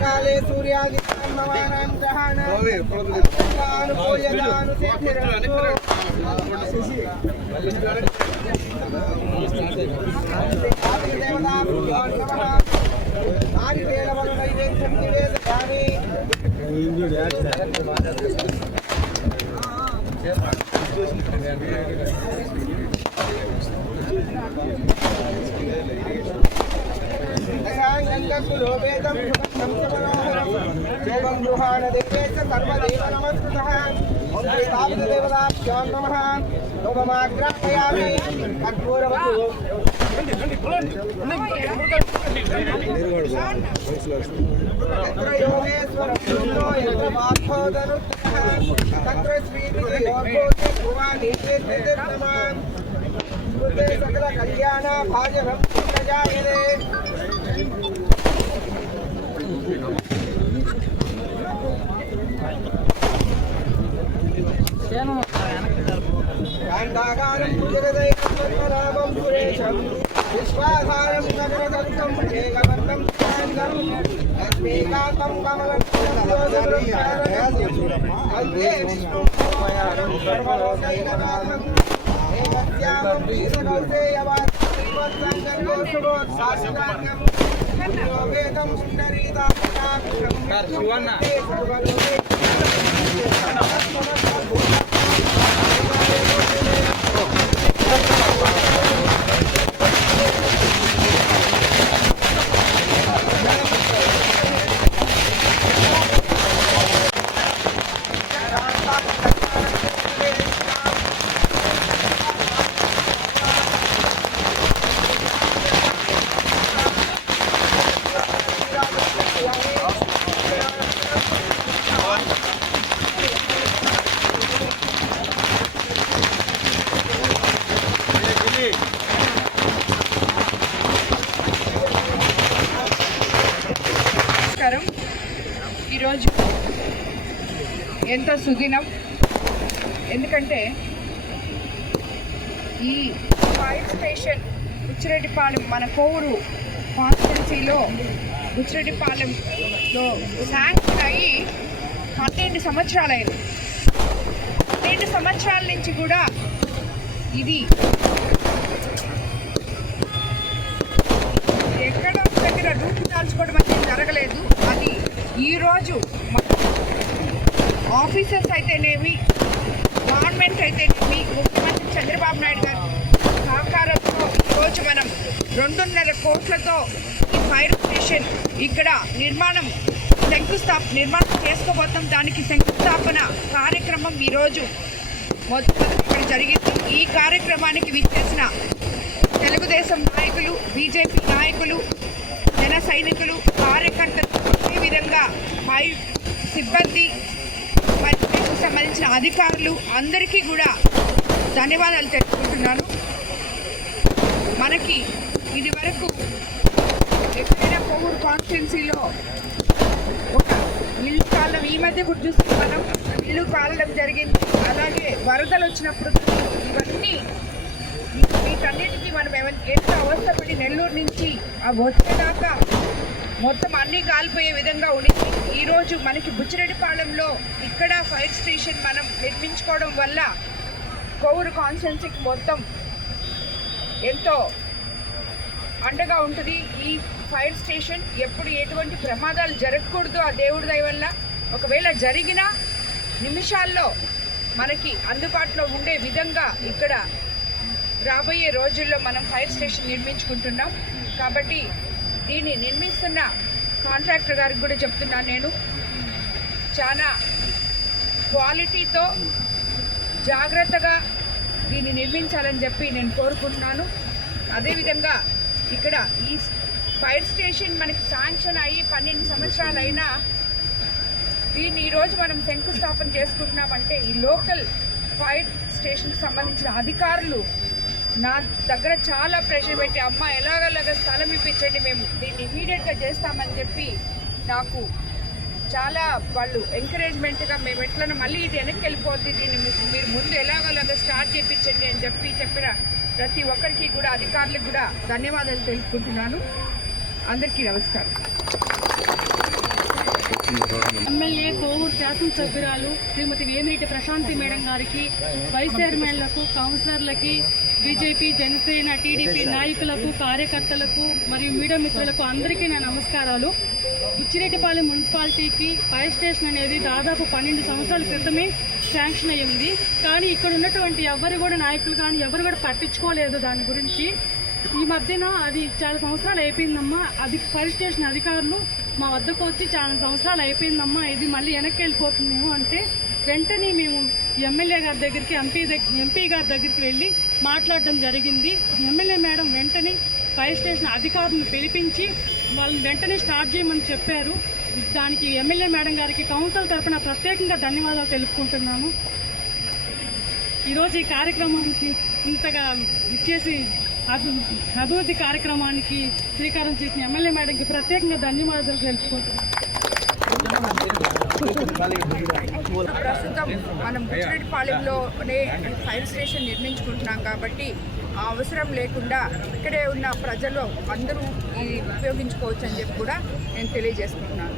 కాలే సూర్యాది బ్రహ్మవానం గ్రహణ ఆది लोभेदं संस्यमनोहरं योगं गृहाण देवेश सर्वदेव नमस्कृतः ॐ श्रीतापदेवताभ्यां नमः योगमाग्राहयामि कर्पूरवधु योगेश्वरो यत्र तत्र श्रीमिति योगोदे भुवानीते नमः सकल कल्याण भाजनं प्रजायते విశ్వాధారం నగరదంతం ఏకవర్ణం లక్ష్మీకాంతం కమలం వందే విష్ణుం సర్వలోకైకనాథం సుందరీతాక్షం నమస్కారం. ఈరోజు ఎంతో సుదినం? ఎందుకంటే ఈ ఫైర్ స్టేషన్ బుచ్చిరెడ్డిపాలెం మన కోవూరు కాన్స్టిట్యున్సీలో బుచ్చిరెడ్డిపాలెంలో శాంక్షన్ అయ్యి పన్నెండు సంవత్సరాలైంది. పన్నెండు సంవత్సరాల నుంచి కూడా ఇది ఎక్కడ దగ్గర రూపు దాల్చుకోవడం అనేది జరగలేదు. ఈరోజు ఆఫీసర్స్ అయితేనేమి గవర్నమెంట్ అయితేనేమి ముఖ్యమంత్రి చంద్రబాబు నాయుడు గారు సహకారంతో ఈరోజు మనం రెండున్నర కోట్లతో ఈ ఫైర్ స్టేషన్ ఇక్కడ నిర్మాణం శంకుస్థాప నిర్మాణం చేసుకోబోతాం దానికి శంకుస్థాపన కార్యక్రమం ఈరోజు మొదటి ఇక్కడ జరిగింది. ఈ కార్యక్రమానికి విచ్చేసిన తెలుగుదేశం నాయకులు బీజేపీ నాయకులు జన సైనికులు కార్యకర్తలు అదేవిధంగా పై సిబ్బంది మరియు సంబంధించిన అధికారులు అందరికీ కూడా ధన్యవాదాలు తెలుపుకుంటున్నాను. మనకి ఇది వరకు ఎక్కడైనా కోవూరు కాన్స్టిట్యున్సీలో ఒక ఇల్లు కాలం ఈ మధ్య కూడా చూస్తే మనం ఇల్లు కాలడం జరిగింది. అలాగే వరదలు వచ్చినప్పుడు ఇవన్నీ వీటన్నిటికీ మనం ఎవ- ఎంత అవస్థపడి నెల్లూరు నుంచి ఆ వచ్చేదాకా మొత్తం అన్నీ కాలిపోయే విధంగా ఉండింది. ఈరోజు మనకి బుచ్చిరెడ్డిపాలెంలో ఇక్కడ ఫైర్ స్టేషన్ మనం నిర్మించుకోవడం వల్ల కోవూరు కాన్స్టిట్యున్సీకి మొత్తం ఎంతో అండగా ఉంటుంది. ఈ ఫైర్ స్టేషన్ ఎప్పుడు ఎటువంటి ప్రమాదాలు జరగకూడదు ఆ దేవుడి దయ వల్ల. ఒకవేళ జరిగిన నిమిషాల్లో మనకి అందుబాటులో ఉండే విధంగా ఇక్కడ రాబోయే రోజుల్లో మనం ఫైర్ స్టేషన్ నిర్మించుకుంటున్నాం. కాబట్టి దీన్ని నిర్మిస్తున్న కాంట్రాక్టర్ గారికి కూడా చెప్తున్నాను నేను. చాలా క్వాలిటీతో జాగ్రత్తగా దీన్ని నిర్మించాలని చెప్పి నేను కోరుకుంటున్నాను. అదేవిధంగా ఇక్కడ ఈ ఫైర్ స్టేషన్ మనకి శాంక్షన్ అయ్యి పన్నెండు సంవత్సరాలు అయినా దీన్ని ఈరోజు మనం శంకుస్థాపన చేసుకుంటున్నామంటే ఈ లోకల్ ఫైర్ స్టేషన్కి సంబంధించిన అధికారులు నా దగ్గర చాలా ప్రెషర్ పెట్టి అమ్మ ఎలాగలాగా స్థలం ఇప్పించండి మేము దీన్ని ఇమీడియట్గా చేస్తామని చెప్పి నాకు చాలా వాళ్ళు ఎంకరేజ్మెంట్గా మేము ఎట్లనో మళ్ళీ ఇది వెనక్కి వెళ్ళిపోద్ది దీన్ని మీరు ముందు ఎలాగలాగా స్టార్ట్ చేయించండి అని చెప్పి చెప్పిన ప్రతి ఒక్కరికి కూడా అధికారులకు కూడా ధన్యవాదాలు తెలుపుకుంటున్నాను. అందరికీ నమస్కారం. ఎమ్మెల్యే కోవూరు శాసనసభ్యురాలు శ్రీమతి వేమిరెడ్డి ప్రశాంతి మేడం గారికి వైస్ చైర్మన్లకు కౌన్సిలర్లకి బీజేపీ జనసేన టీడీపీ నాయకులకు కార్యకర్తలకు మరియు మీడియా మిత్రులకు అందరికీ నా నమస్కారాలు. బుచ్చిరెడ్డిపాలెం మున్సిపాలిటీకి ఫైర్ స్టేషన్ అనేది దాదాపు పన్నెండు సంవత్సరాల క్రితమే శాంక్షన్ అయ్యింది కానీ ఇక్కడ ఉన్నటువంటి ఎవరు కూడా నాయకులు కానీ ఎవరు కూడా పట్టించుకోలేదు దాని గురించి. ఈ మధ్యన అది చాలా సంవత్సరాలు అయిపోయిందమ్మా. అది ఫైర్ స్టేషన్ అధికారులు మా వద్దకు వచ్చి చాలా సంవత్సరాలు అయిపోయిందమ్మా. ఇది మళ్ళీ వెనక్కి వెళ్ళిపోతుందేమో అంటే వెంటనే మేము ఎమ్మెల్యే గారి దగ్గరికి ఎంపీ దగ్గర ఎంపీ గారి దగ్గరికి వెళ్ళి మాట్లాడడం జరిగింది. ఎమ్మెల్యే మేడం వెంటనే ఫైర్ స్టేషన్ అధికారులను పిలిపించి వాళ్ళని వెంటనే స్టార్ట్ చేయమని చెప్పారు. దానికి ఎమ్మెల్యే మేడం గారికి కౌన్సిల్ తరఫున ప్రత్యేకంగా ధన్యవాదాలు తెలుపుకుంటున్నాము. ఈరోజు ఈ కార్యక్రమానికి ఇంతగా ఇచ్చేసి అభి అభివృద్ధి కార్యక్రమానికి శ్రీకారం చేసిన ఎమ్మెల్యే మేడంకి ప్రత్యేకంగా ధన్యవాదాలు తెలుపుకుంటున్నాను ప్రస్తుతం మనం బుచ్చిరెడ్డిపాలెంలోనే ఫైర్ స్టేషన్ నిర్మించుకుంటున్నాం కాబట్టి ఆ అవసరం లేకుండా ఇక్కడే ఉన్న ప్రజలు అందరూ ఉపయోగించుకోవచ్చు అని చెప్పి కూడా నేను తెలియజేసుకుంటున్నాను.